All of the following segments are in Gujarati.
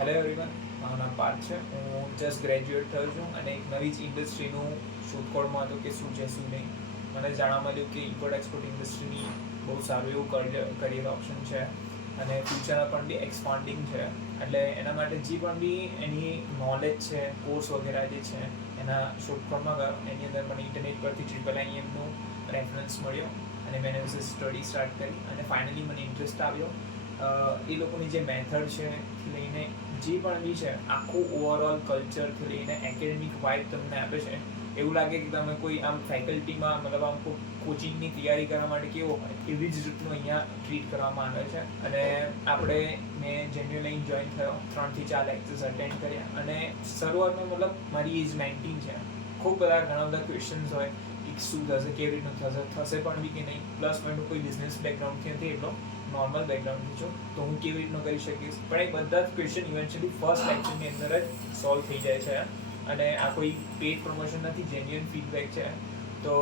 હેલો એવરીવન, મારું નામ પાર્થ છે. હું જસ્ટ ગ્રેજ્યુએટ થયો છું અને એક નવી જ ઇન્ડસ્ટ્રીનું શોધખોળમાં હતો કે શું છે શું નહીં. મને જાણવા મળ્યું કે ઇમ્પોર્ટ એક્સપોર્ટ ઇન્ડસ્ટ્રીની બહુ સારું એવું કરિયર ઓપ્શન છે અને ફ્યુચરમાં પણ બી એક્સપાન્ડિંગ છે. એટલે એના માટે જે પણ બી એની નોલેજ છે, કોર્સ વગેરે જે છે એના શોધખોળમાં ગયો. એની અંદર મને ઇન્ટરનેટ પરથી IIMનું રેફરન્સ મળ્યો અને મેં એના વિશે સ્ટડી સ્ટાર્ટ કરી અને ફાઇનલી મને ઇન્ટરેસ્ટ આવ્યો. એ લોકોની જે મેથડ છે લઈને જે પણ બી છે આખું ઓવરઓલ કલ્ચરથી લઈને એકેડેમિક વાઇબ તમને આપે છે. એવું લાગે કે તમે કોઈ આમ ફેકલ્ટીમાં મતલબ આમ કોચિંગની તૈયારી કરવા માટે કેવો હોય એવી જ રીતનું અહીંયા ટ્રીટ કરવામાં આવે છે. અને મેં જેન્યુઅલી જોઈન થયો, 3 થી 4 લેક્ચર્સ અટેન્ડ કર્યા અને શરૂઆતમાં મતલબ મારી એજ 19 છે. ખૂબ ઘણા બધા ક્વેશ્ચન્સ હોય કે શું થશે, કેવી રીતનું થશે પણ બી કે નહીં. પ્લસ મારું કોઈ બિઝનેસ બેકગ્રાઉન્ડથી નથી, એટલો નોર્મલ બેકગ્રાઉન્ડથી છું, તો હું કેવી રીતનું કરી શકીશ. પણ એ બધા જ ક્વેશ્ચન ઇવેન્ચ્યુઅલી ફર્સ્ટ લેક્ચરની અંદર જ સોલ્વ થઈ જાય છે. અને આ કોઈ પેડ પ્રમોશન નથી, જેન્યુઅન ફીડબેક છે. તો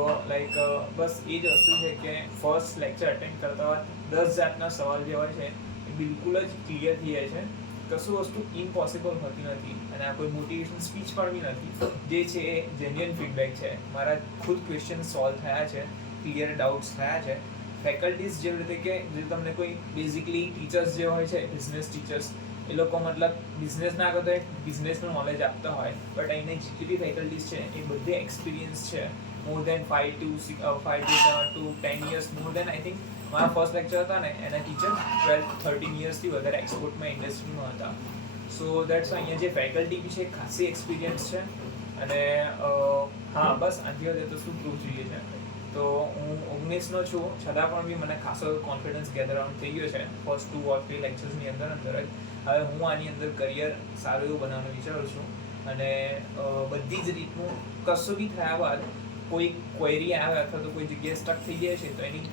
બસ એ જ વસ્તુ છે કે ફર્સ્ટ લેક્ચર અટેન્ડ કરતા 10 જાતના સવાલ જે હોય છે એ બિલકુલ જ ક્લિયર થઈ જાય છે. કશું વસ્તુ ઇમ્પોસિબલ હોતી નથી અને આ કોઈ મોટિવેશન સ્પીચ પણ બી નથી. જે છે એ જેન્યુઅન ફીડબેક છે. મારા ખુદ ક્વેશ્ચન સોલ્વ થયા છે, ક્લિયર ડાઉટ્સ થયા છે. ફેકલ્ટીઝ જેવી રીતે કે જે તમને કોઈ બેઝિકલી ટીચર્સ જે હોય છે, બિઝનેસ ટીચર્સ, એ લોકો મતલબ બિઝનેસ ના કરતા બિઝનેસનું નોલેજ આપતા હોય, બટ અહીંની જેટલી બી ફેકલ્ટીઝ છે એ બધી એક્સપિરિયન્સ છે. More than 5 to 7 to 10 years, more than I think મારા ફર્સ્ટ લેક્ચર હતા ને એના ટીચર 12-13 યર્સથી વધારે એક્સપોર્ટમાં ઇન્ડસ્ટ્રીમાં હતા. સો દેટ્સ અહીંયા જે ફેકલ્ટી બી છે ખાસી એક્સપિરિયન્સ છે. અને હા, બસ આનાથી વધારે તો શું પ્રૂફ જોઈએ છે. તો હું 19નો છું, છતાં પણ બી મને ખાસો કોન્ફિડન્સ ગેધર આઉટ થઈ ગયો છે ફર્સ્ટ 2 or 3 લેક્ચર્સની અંદર જ. હવે હું આની અંદર કરિયર સારું એવું બનાવવાનું વિચારું છું. અને બધી જ રીતનું કશું બી થયા બાદ કોઈ ક્વેરી આવે અથવા તો કોઈ જગ્યાએ સ્ટક થઈ જાય છે તો એની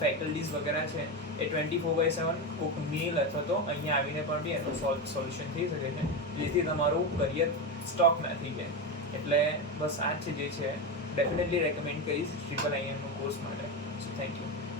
ફેકલ્ટીઝ વગેરે છે એ 24/7 કોઈક મેલ અથવા તો અહીંયા આવીને પણ બી એનું સોલ્યુશન થઈ શકે છે, જેથી તમારું કરિયર સ્ટોક ના થઈ જાય. એટલે બસ આ જ છે જે છે. ડેફિનેટલી રેકમેન્ડ કરીશ IIMનો કોર્સ માટે. So thank you.